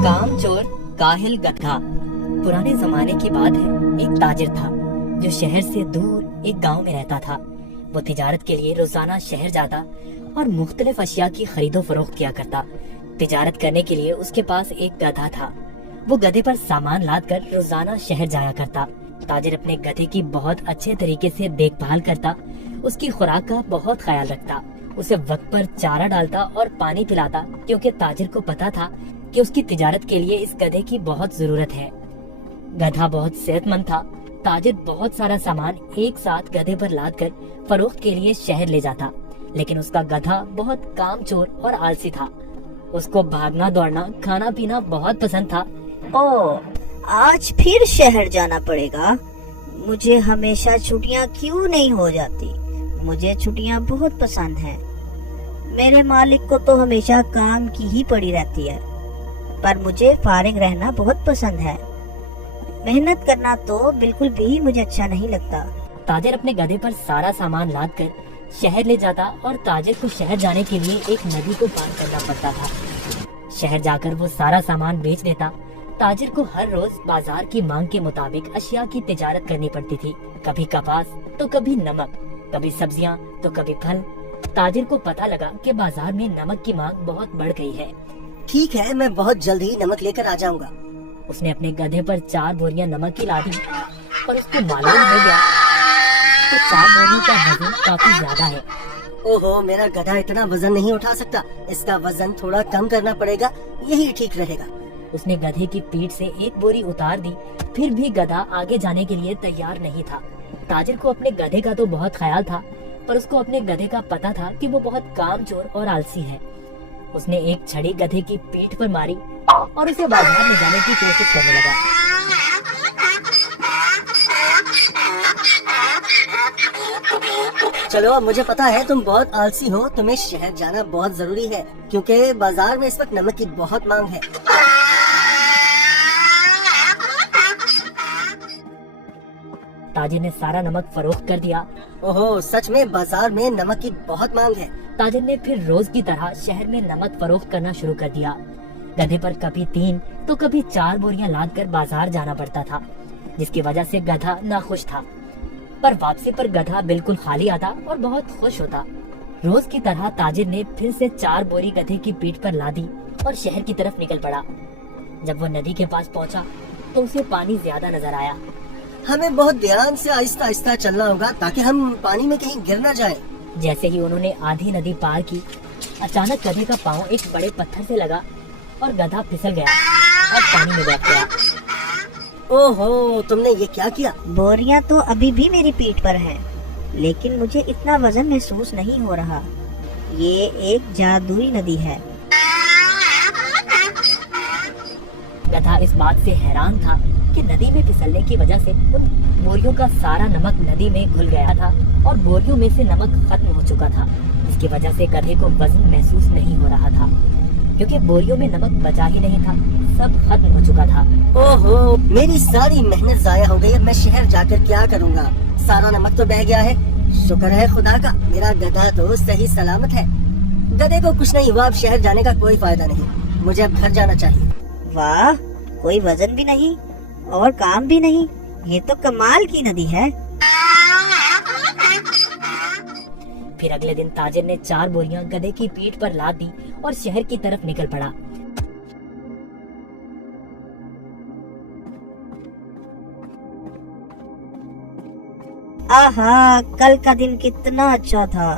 कामचोर काहिल गधा। पुराने जमाने की बात है, एक ताजिर था जो शहर से दूर एक गांव में रहता था। वो तिजारत के लिए रोजाना शहर जाता और मुख्तलिफ अशिया की खरीदो फरोख्त किया करता। तिजारत करने के लिए उसके पास एक गधा था। वो गधे पर सामान लाद कर रोजाना शहर जाया करता। ताजिर अपने गधे की बहुत अच्छे तरीके से देखभाल करता, उसकी खुराक का बहुत ख्याल रखता, उसे वक्त पर चारा डालता और पानी पिलाता, क्योंकि ताजिर को पता था कि उसकी तिजारत के लिए इस गधे की बहुत जरूरत है। गधा बहुत सेहतमंद था। ताजिर बहुत सारा सामान एक साथ गधे पर लाद कर फरोख्त के लिए शहर ले जाता, लेकिन उसका गधा बहुत कामचोर और आलसी था। उसको भागना दौड़ना खाना पीना बहुत पसंद था। ओह, आज फिर शहर जाना पड़ेगा। मुझे हमेशा छुट्टियां क्यों नहीं हो जाती? मुझे छुट्टियां बहुत पसंद हैं। मेरे मालिक को तो हमेशा काम की ही पड़ी रहती है, पर मुझे फारिग रहना बहुत पसंद है। मेहनत करना तो बिल्कुल भी मुझे अच्छा नहीं लगता। ताजिर अपने गधे पर सारा सामान लाद कर शहर ले जाता और ताजिर को शहर जाने के लिए एक नदी को पार करना पड़ता था। शहर जाकर वो सारा सामान बेच देता। ताजिर को हर रोज बाजार की मांग के मुताबिक अशिया की तिजारत करनी पड़ती थी। कभी कपास तो कभी नमक, कभी सब्जियां तो कभी फल। ताजिर को पता लगा कि बाजार में नमक की मांग बहुत बढ़ गई है। ठीक है, मैं बहुत जल्द ही नमक लेकर आ जाऊंगा। उसने अपने गधे पर 4 बोरियां नमक की ला दी और उसको मालूम हो गया कि 4 बोरियों का वजन काफी ज्यादा है। ओहो, मेरा गधा इतना वजन नहीं उठा सकता। इसका वजन थोड़ा कम करना पड़ेगा, यही ठीक रहेगा। उसने गधे की पीठ से एक बोरी उतार दी, फिर भी गधा आगे जाने के लिए तैयार नहीं था। ताजिर को अपने गधे का तो बहुत ख्याल था, पर उसको अपने गधे का पता था कि वो बहुत कामचोर और आलसी है। उसने एक छड़ी गधे की पीठ पर मारी और उसे बाजार ले जाने की कोशिश करने लगा। चलो, मुझे पता है तुम बहुत आलसी हो। तुम्हें शहर जाना बहुत जरूरी है, क्योंकि बाजार में इस वक्त नमक की बहुत मांग है। ताजिर ने सारा नमक फरोख्त कर दिया। ओहो, सच में बाजार में नमक की बहुत मांग है। ताजिर ने फिर रोज की तरह शहर में नमक फरोख्त करना शुरू कर दिया। गधे पर कभी 3 तो कभी 4 बोरियां लाद कर बाजार जाना पड़ता था, जिसकी वजह से गधा नाखुश था। पर वापसी पर गधा बिल्कुल खाली आता और बहुत खुश होता। रोज की तरह ताजिर ने फिर से 4 बोरी गधे की पीठ पर लादी और शहर की तरफ निकल पड़ा। जब वो नदी के पास पहुंचा तो उसे पानी ज्यादा नजर आया। हमें बहुत ध्यान से आहिस्ता आहिस्ता चलना होगा, ताकि हम पानी में कहीं गिर न जाएं। जैसे ही उन्होंने आधी नदी पार की, अचानक गधे का पाँव एक बड़े पत्थर से लगा और गधा फिसल गया और पानी में बैठ गया। ओहो, तुमने ये क्या किया? बोरियां तो अभी भी मेरी पीठ पर हैं, लेकिन मुझे इतना वजन महसूस नहीं हो रहा। ये एक जादुई नदी है। गधा इस बात से हैरान था कि नदी में फिसलने की वजह से उन बोरियों का सारा नमक नदी में घुल गया था और बोरियों में से नमक खत्म हो चुका था, जिसकी वजह से गधे को वजन महसूस नहीं हो रहा था, क्योंकि बोरियों में नमक बचा ही नहीं था, सब खत्म हो चुका था। ओहो, मेरी सारी मेहनत जाया हो गई। मैं शहर जाकर क्या करूँगा? सारा नमक तो बह गया है। शुक्र है खुदा का, मेरा गधा तो सही सलामत है। गधे को कुछ नहीं हुआ। अब शहर जाने का कोई फायदा नहीं। मुझे अब घर जाना चाहिए। वाह, कोई वजन भी नहीं और काम भी नहीं। ये तो कमाल की नदी है। फिर अगले दिन ताजिर ने 4 बोरियां गधे की पीठ पर लाद दी और शहर की तरफ निकल पड़ा। आहा, कल का दिन कितना अच्छा था।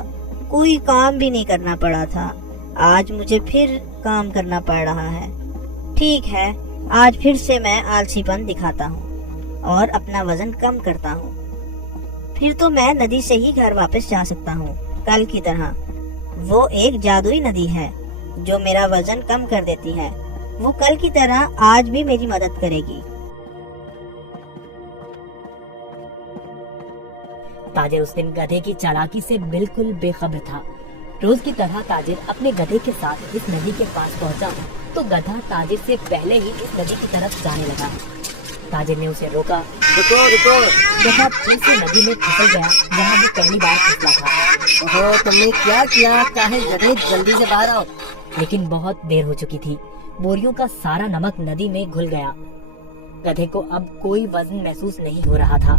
कोई काम भी नहीं करना पड़ा था। आज मुझे फिर काम करना पड़ रहा है। ठीक है, आज फिर से मैं आलसीपन दिखाता हूँ और अपना वजन कम करता हूँ। फिर तो मैं नदी से ही घर वापस जा सकता हूँ, कल की तरह। वो एक जादुई नदी है जो मेरा वजन कम कर देती है। वो कल की तरह आज भी मेरी मदद करेगी। ताजिर उस दिन गधे की चालाकी से बिल्कुल बेखबर था। रोज की तरह ताजिर अपने गधे के साथ इस नदी के पास पहुंचा तो गधा ताजिर से पहले ही इस नदी की तरफ जाने लगा। ताजिर ने उसे रोका। रुको रुको। गधा फिर से नदी में फिसल गया जहाँ वो पहली बार फिसला था। ओहो, तुमने क्या किया? काहे गधे, जल्दी से बाहर आओ। लेकिन बहुत देर हो चुकी थी। बोरियों का सारा नमक नदी में घुल गया। गधे को अब कोई वजन महसूस नहीं हो रहा था।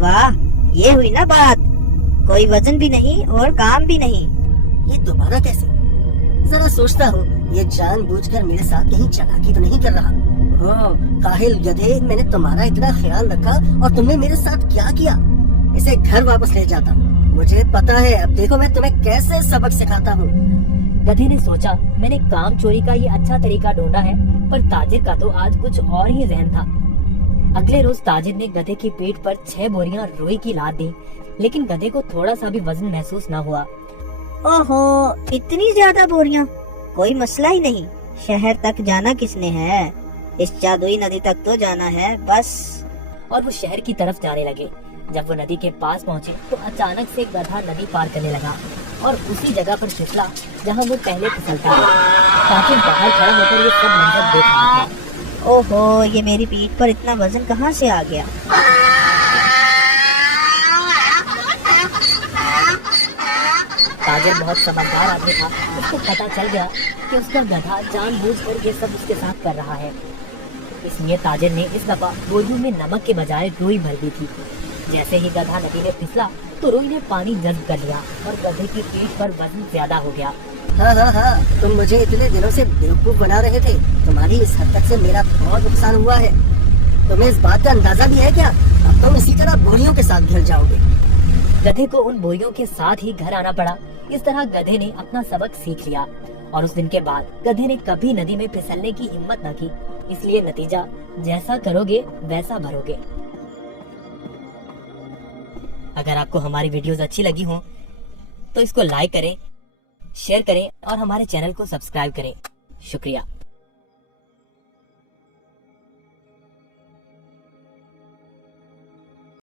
वाह, ये हुई ना बात। कोई वजन भी नहीं और काम भी नहीं। ये दोबारा कैसे? जरा सोचता हूँ, ये जानबूझकर मेरे साथ कहीं चालाकी तो नहीं कर रहा। काहिल गधे, मैंने तुम्हारा इतना ख्याल रखा और तुमने मेरे साथ क्या किया? इसे घर वापस ले जाता हूँ। मुझे पता है, अब देखो मैं तुम्हें कैसे सबक सिखाता हूँ। गधे ने सोचा, मैंने काम चोरी का ये अच्छा तरीका ढूंढा है, पर ताजिर का तो आज कुछ और ही जहन था। अगले रोज ताजिर ने गधे की पीठ पर 6 बोरियां रुई की लाद दी, लेकिन गधे को थोड़ा सा भी वजन महसूस न हुआ। ओहो, इतनी ज्यादा बोरियां? कोई मसला ही नहीं। शहर तक जाना किसने है? इस जादुई नदी तक तो जाना है बस। और वो शहर की तरफ जाने लगे। जब वो नदी के पास पहुँचे तो अचानक से गधा नदी पार करने लगा और उसी जगह पर फिसला जहाँ वो पहले फिसलता था। ताजिर बाहर खड़ा होकर ये सब मंजर देख रहा था। ओहो, ये मेरी पीठ पर इतना वजन कहाँ से आ गया? ताजिर बहुत समझदार आदमी था। उसको पता चल गया कि उसका गधा जानबूझकर ये सब उसके साथ कर रहा है। इसलिए ताजिर ने इस दफा बोरियों में नमक के बजाय रुई भर दी थी। जैसे ही गधा नदी में फिसला तो रुई ने पानी जज्ब कर लिया और गधे की पीठ पर वजन ज्यादा हो गया। हाँ, तुम मुझे इतने दिनों से बेवकूफ बना रहे थे। तुम्हारी इस हरकत से मेरा बहुत नुकसान हुआ है। तुम्हें इस बात का अंदाजा भी है क्या? अब तुम इसी तरह बोरियों के साथ घिर जाओगे। गधे को उन बोरियों के साथ ही घर आना पड़ा। इस तरह गधे ने अपना सबक सीख लिया और उस दिन के बाद गधे ने कभी नदी में फिसलने की हिम्मत न की। इसलिए नतीजा, जैसा करोगे वैसा भरोगे। अगर आपको हमारी वीडियोस अच्छी लगी हो तो इसको लाइक करें, शेयर करें और हमारे चैनल को सब्सक्राइब करें। शुक्रिया।